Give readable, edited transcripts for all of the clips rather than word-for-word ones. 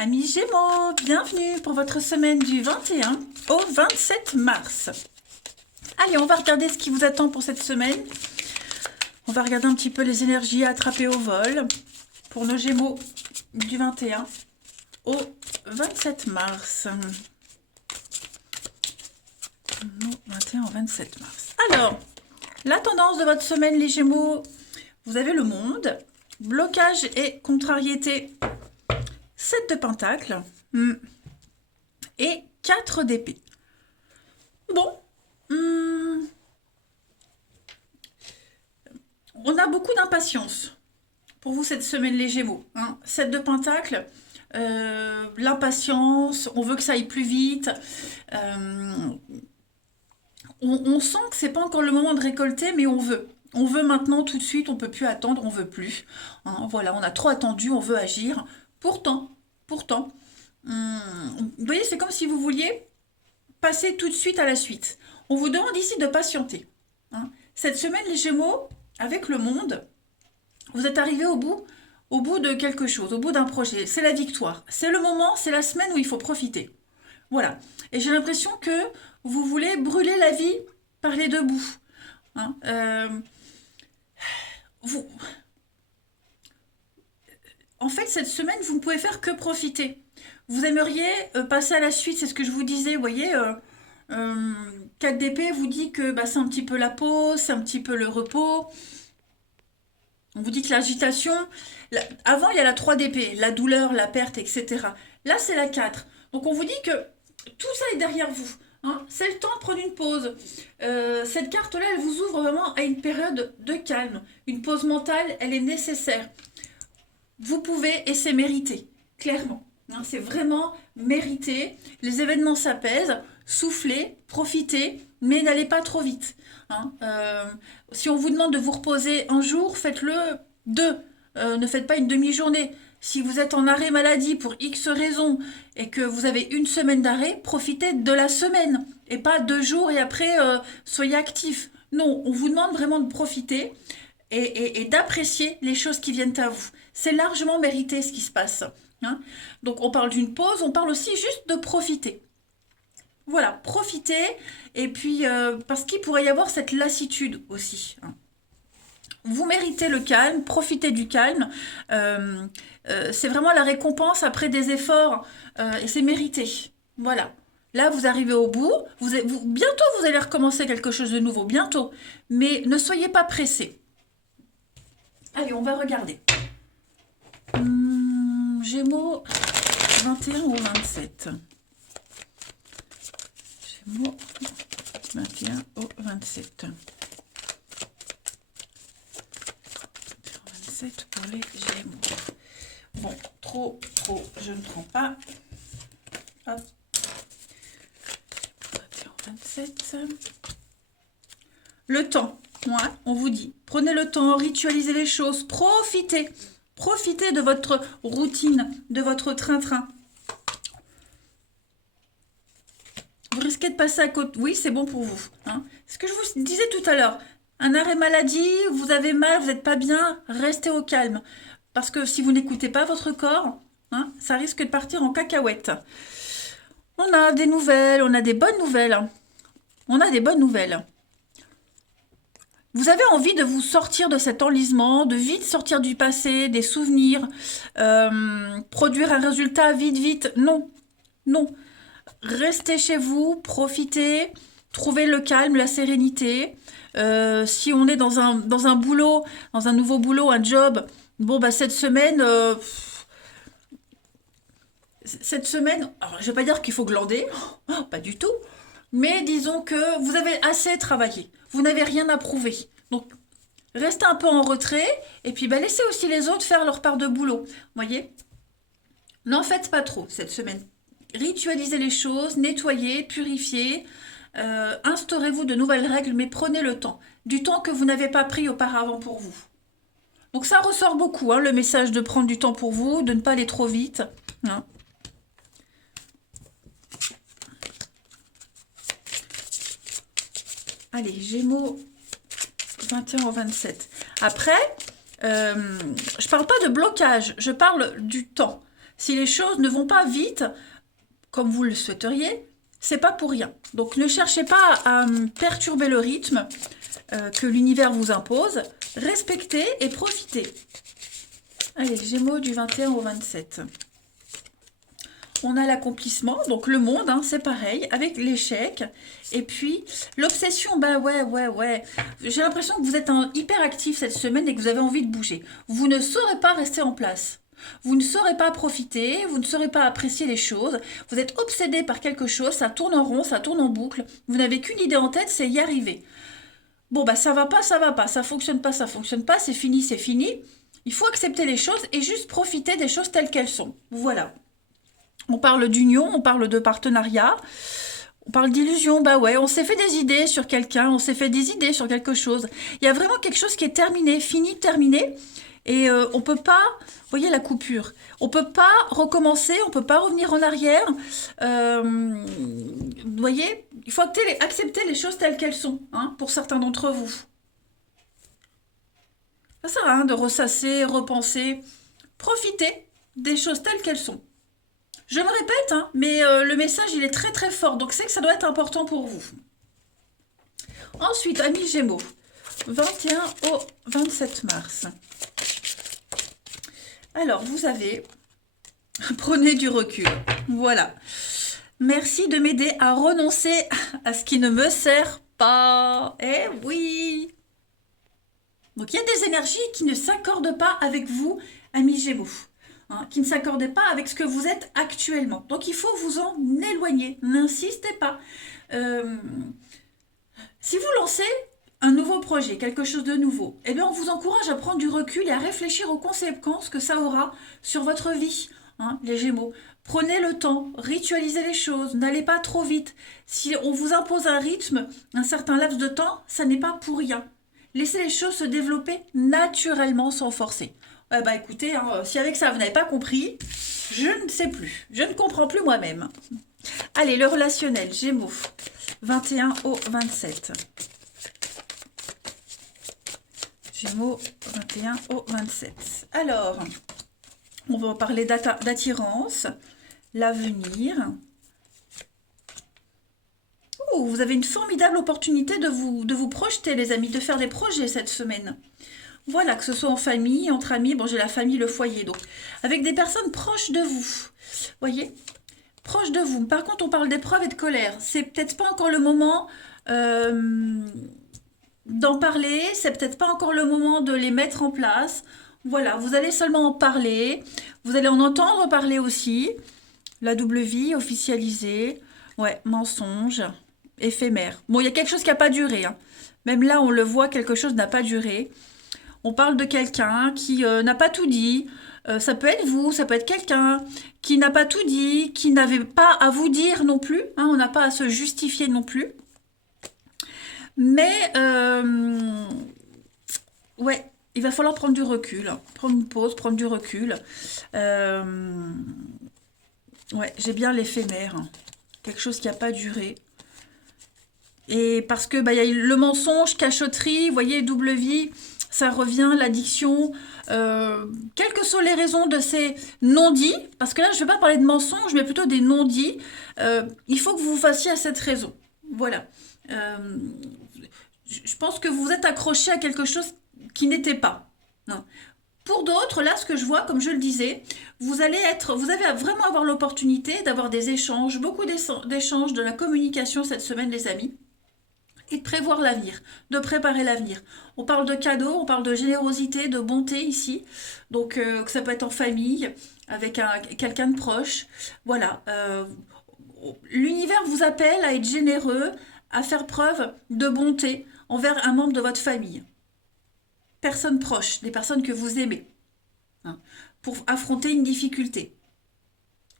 Amis Gémeaux, bienvenue pour votre semaine du 21 au 27 mars. Allez, on va regarder ce qui vous attend pour cette semaine. On va regarder un petit peu les énergies à attraper au vol pour nos Gémeaux du 21 au 27 mars. 21 au 27 mars. Alors, la tendance de votre semaine, les Gémeaux, vous avez le monde, blocage et contrariété. 7 de Pentacle et 4 d'épée. Bon, on a beaucoup d'impatience pour vous cette semaine, les Gémeaux. 7 de Pentacle, l'impatience, on veut que ça aille plus vite. On sent que c'est pas encore le moment de récolter, mais on veut. On veut maintenant tout de suite, on peut plus attendre, on veut plus. Voilà, on a trop attendu, on veut agir. Pourtant, vous voyez, c'est comme si vous vouliez passer tout de suite à la suite. On vous demande ici de patienter. Cette semaine, les Gémeaux, avec le monde, vous êtes arrivés au bout de quelque chose, au bout d'un projet. C'est la victoire. C'est le moment, c'est la semaine où il faut profiter. Voilà. Et j'ai l'impression que vous voulez brûler la vie par les deux bouts. En fait, cette semaine, vous ne pouvez faire que profiter. Vous aimeriez passer à la suite, c'est ce que je vous disais, vous voyez, 4 d'épée vous dit que c'est un petit peu la pause, c'est un petit peu le repos. On vous dit que l'agitation, avant il y a la 3 d'épée, la douleur, la perte, etc. Là, c'est la 4. Donc on vous dit que tout ça est derrière vous. C'est le temps de prendre une pause. Cette carte-là, elle vous ouvre vraiment à une période de calme. Une pause mentale, elle est nécessaire. Vous pouvez, et c'est mérité, clairement. C'est vraiment mérité. Les événements s'apaisent, soufflez, profitez, mais n'allez pas trop vite. Si on vous demande de vous reposer un jour, faites-le 2. Ne faites pas une demi-journée. Si vous êtes en arrêt maladie pour X raisons et que vous avez une semaine d'arrêt, profitez de la semaine et pas 2 jours et après soyez actif. Non, on vous demande vraiment de profiter et d'apprécier les choses qui viennent à vous. C'est largement mérité ce qui se passe. Donc on parle d'une pause, on parle aussi juste de profiter. Voilà, profiter, et puis parce qu'il pourrait y avoir cette lassitude aussi. Vous méritez le calme, profitez du calme. C'est vraiment la récompense après des efforts, et c'est mérité. Voilà. Là, vous arrivez au bout. Bientôt, vous allez recommencer quelque chose de nouveau, bientôt. Mais ne soyez pas pressés. Allez, on va regarder. Gémeaux 21 ou 27. Gémeaux 21 au 27. 27 pour les Gémeaux. Bon, trop, je ne prends pas. Hop. 27. Le temps. On vous dit, prenez le temps, ritualisez les choses, profitez de votre routine, de votre train-train. Vous risquez de passer à côté. Oui, c'est bon pour vous. Ce que je vous disais tout à l'heure, un arrêt maladie, vous avez mal, vous n'êtes pas bien, restez au calme. Parce que si vous n'écoutez pas votre corps, ça risque de partir en cacahuète. On a des nouvelles, on a des bonnes nouvelles. On a des bonnes nouvelles. Vous avez envie de vous sortir de cet enlisement, de vite sortir du passé, des souvenirs, produire un résultat vite. Non. Restez chez vous, profitez, trouvez le calme, la sérénité. Si on est dans un boulot, dans un nouveau boulot, un job, cette semaine, alors, je ne vais pas dire qu'il faut glander, pas du tout, mais disons que vous avez assez travaillé, vous n'avez rien à prouver. Donc, restez un peu en retrait et puis laissez aussi les autres faire leur part de boulot. Voyez ? N'en faites pas trop cette semaine. Ritualisez les choses, nettoyez, purifiez, instaurez-vous de nouvelles règles, mais prenez le temps. Du temps que vous n'avez pas pris auparavant pour vous. Donc ça ressort beaucoup, le message de prendre du temps pour vous, de ne pas aller trop vite. Allez, Gémeaux 21 au 27. Après, je parle pas de blocage, je parle du temps. Si les choses ne vont pas vite, comme vous le souhaiteriez, c'est pas pour rien. Donc ne cherchez pas à perturber le rythme que l'univers vous impose. Respectez et profitez. Allez, Gémeaux du 21 au 27. On a l'accomplissement, donc le monde, hein, c'est pareil, avec l'échec. Et puis, l'obsession, bah ouais. J'ai l'impression que vous êtes hyper actif cette semaine et que vous avez envie de bouger. Vous ne saurez pas rester en place. Vous ne saurez pas profiter, vous ne saurez pas apprécier les choses. Vous êtes obsédé par quelque chose, ça tourne en rond, ça tourne en boucle. Vous n'avez qu'une idée en tête, c'est y arriver. Bon, bah ça va pas, ça fonctionne pas, c'est fini, c'est fini. Il faut accepter les choses et juste profiter des choses telles qu'elles sont. Voilà. On parle d'union, on parle de partenariat, on parle d'illusion. Bah ouais, on s'est fait des idées sur quelqu'un, on s'est fait des idées sur quelque chose. Il y a vraiment quelque chose qui est terminé, fini, terminé. Et on peut pas, vous voyez la coupure, on peut pas recommencer, on peut pas revenir en arrière. Vous voyez, il faut accepter les choses telles qu'elles sont, hein, pour certains d'entre vous. Ça sert à rien de ressasser, repenser. Profitez des choses telles qu'elles sont. Je me répète, hein, mais le message, il est très très fort, donc c'est que ça doit être important pour vous. Ensuite, amis Gémeaux, 21 au 27 mars. Alors, vous avez... Prenez du recul. Voilà. Merci de m'aider à renoncer à ce qui ne me sert pas. Eh oui. Donc, il y a des énergies qui ne s'accordent pas avec vous, amis Gémeaux. Hein, qui ne s'accordent pas avec ce que vous êtes actuellement. Donc, il faut vous en éloigner. N'insistez pas. Si vous lancez un nouveau projet, quelque chose de nouveau, eh bien, on vous encourage à prendre du recul et à réfléchir aux conséquences que ça aura sur votre vie, hein, les Gémeaux. Prenez le temps, ritualisez les choses, n'allez pas trop vite. Si on vous impose un rythme, un certain laps de temps, ça n'est pas pour rien. Laissez les choses se développer naturellement sans forcer. Ouais, bah écoutez, hein, si avec ça vous n'avez pas compris, je ne sais plus. Je ne comprends plus moi-même. Allez, le relationnel, Gémeaux, 21 au 27. Gémeaux, 21 au 27. Alors, on va parler d'attirance, l'avenir. Oh, vous avez une formidable opportunité de vous projeter, les amis, de faire des projets cette semaine. Voilà, que ce soit en famille, entre amis. Bon, j'ai la famille, le foyer, donc. Avec des personnes proches de vous. Voyez, proches de vous. Par contre, on parle d'épreuves et de colère. C'est peut-être pas encore le moment d'en parler. C'est peut-être pas encore le moment de les mettre en place. Voilà, vous allez seulement en parler. Vous allez en entendre parler aussi. La double vie, officialisée. Ouais, mensonge, éphémère. Bon, il y a quelque chose qui n'a pas duré, hein. Même là, on le voit, quelque chose n'a pas duré. On parle de quelqu'un qui n'a pas tout dit. Ça peut être vous, ça peut être quelqu'un qui n'a pas tout dit, qui n'avait pas à vous dire non plus, hein, on n'a pas à se justifier non plus. Mais, ouais, il va falloir prendre du recul, hein. Prendre une pause, prendre du recul. Ouais, j'ai bien l'éphémère, hein. Quelque chose qui n'a pas duré. Et parce que bah, y a le mensonge, cachotterie, vous voyez, double vie, ça revient, l'addiction, quelles que soient les raisons de ces non-dits, parce que là, je ne vais pas parler de mensonges, mais plutôt des non-dits, il faut que vous vous fassiez à cette raison. Voilà. Je pense que vous vous êtes accroché à quelque chose qui n'était pas. Non. Pour d'autres, là, ce que je vois, comme je le disais, vous allez vraiment avoir l'opportunité d'avoir des échanges, beaucoup d'échanges, de la communication cette semaine, les amis. Et de prévoir l'avenir, de préparer l'avenir. On parle de cadeaux, on parle de générosité, de bonté ici. Donc que ça peut être en famille, avec quelqu'un de proche. Voilà. L'univers vous appelle à être généreux, à faire preuve de bonté envers un membre de votre famille. Personnes proches, des personnes que vous aimez, hein, pour affronter une difficulté.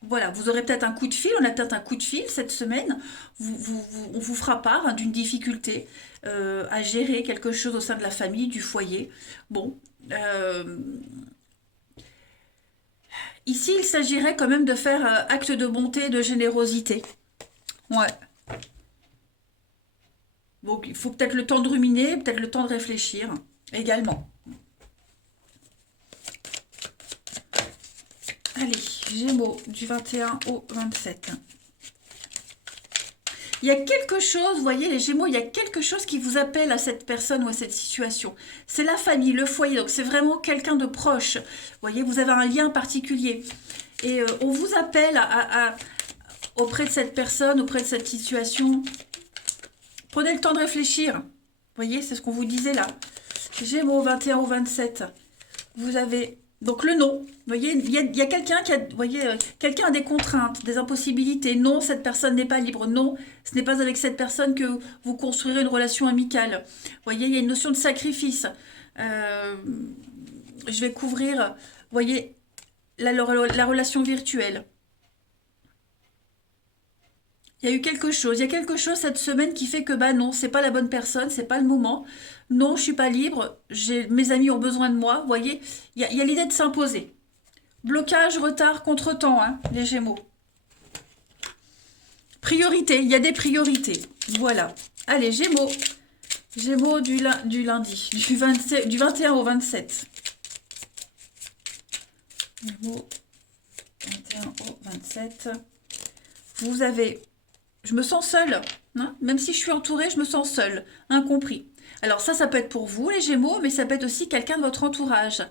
Voilà, vous aurez peut-être un coup de fil, on a peut-être un coup de fil cette semaine, on vous fera part, hein, d'une difficulté à gérer quelque chose au sein de la famille, du foyer. Bon, ici il s'agirait quand même de faire acte de bonté et de générosité. Ouais. Donc il faut peut-être le temps de ruminer, peut-être le temps de réfléchir également. Allez, Gémeaux, du 21 au 27. Il y a quelque chose, vous voyez les Gémeaux, il y a quelque chose qui vous appelle à cette personne ou à cette situation. C'est la famille, le foyer, donc c'est vraiment quelqu'un de proche. Vous voyez, vous avez un lien particulier. Et on vous appelle auprès de cette personne, auprès de cette situation. Prenez le temps de réfléchir. Vous voyez, c'est ce qu'on vous disait là. Gémeaux, 21 au 27. Vous avez... Donc le non, vous voyez, il y a quelqu'un qui a, vous voyez, quelqu'un a des contraintes, des impossibilités. Non, cette personne n'est pas libre. Non, ce n'est pas avec cette personne que vous construirez une relation amicale. Vous voyez, il y a une notion de sacrifice. Je vais couvrir, vous voyez, la relation virtuelle. Il y a eu quelque chose. Il y a quelque chose cette semaine qui fait que, bah non, c'est pas la bonne personne, c'est pas le moment. Non, je suis pas libre. Mes amis ont besoin de moi. Vous voyez, il y a l'idée de s'imposer. Blocage, retard, contretemps, hein, les Gémeaux. Priorité, il y a des priorités. Voilà. Allez, Gémeaux. Gémeaux du lundi, du 21 au 27. Gémeaux, 21 au 27. Vous avez... Je me sens seule, hein, même si je suis entourée, je me sens seule, incompris. Alors ça peut être pour vous, les Gémeaux, mais ça peut être aussi quelqu'un de votre entourage.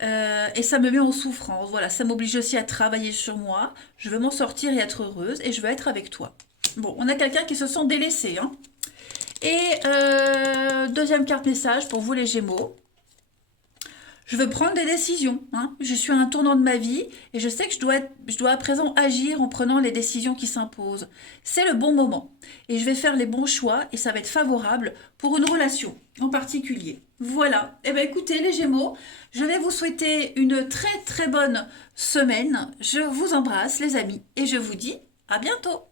Et ça me met en souffrance, voilà, ça m'oblige aussi à travailler sur moi. Je veux m'en sortir et être heureuse, et je veux être avec toi. Bon, on a quelqu'un qui se sent délaissé, hein. Et deuxième carte message pour vous, les Gémeaux. Je veux prendre des décisions, hein. Je suis à un tournant de ma vie et je sais que je dois à présent agir en prenant les décisions qui s'imposent. C'est le bon moment et je vais faire les bons choix et ça va être favorable pour une relation en particulier. Voilà. Eh bien écoutez les Gémeaux, je vais vous souhaiter une très très bonne semaine. Je vous embrasse les amis et je vous dis à bientôt.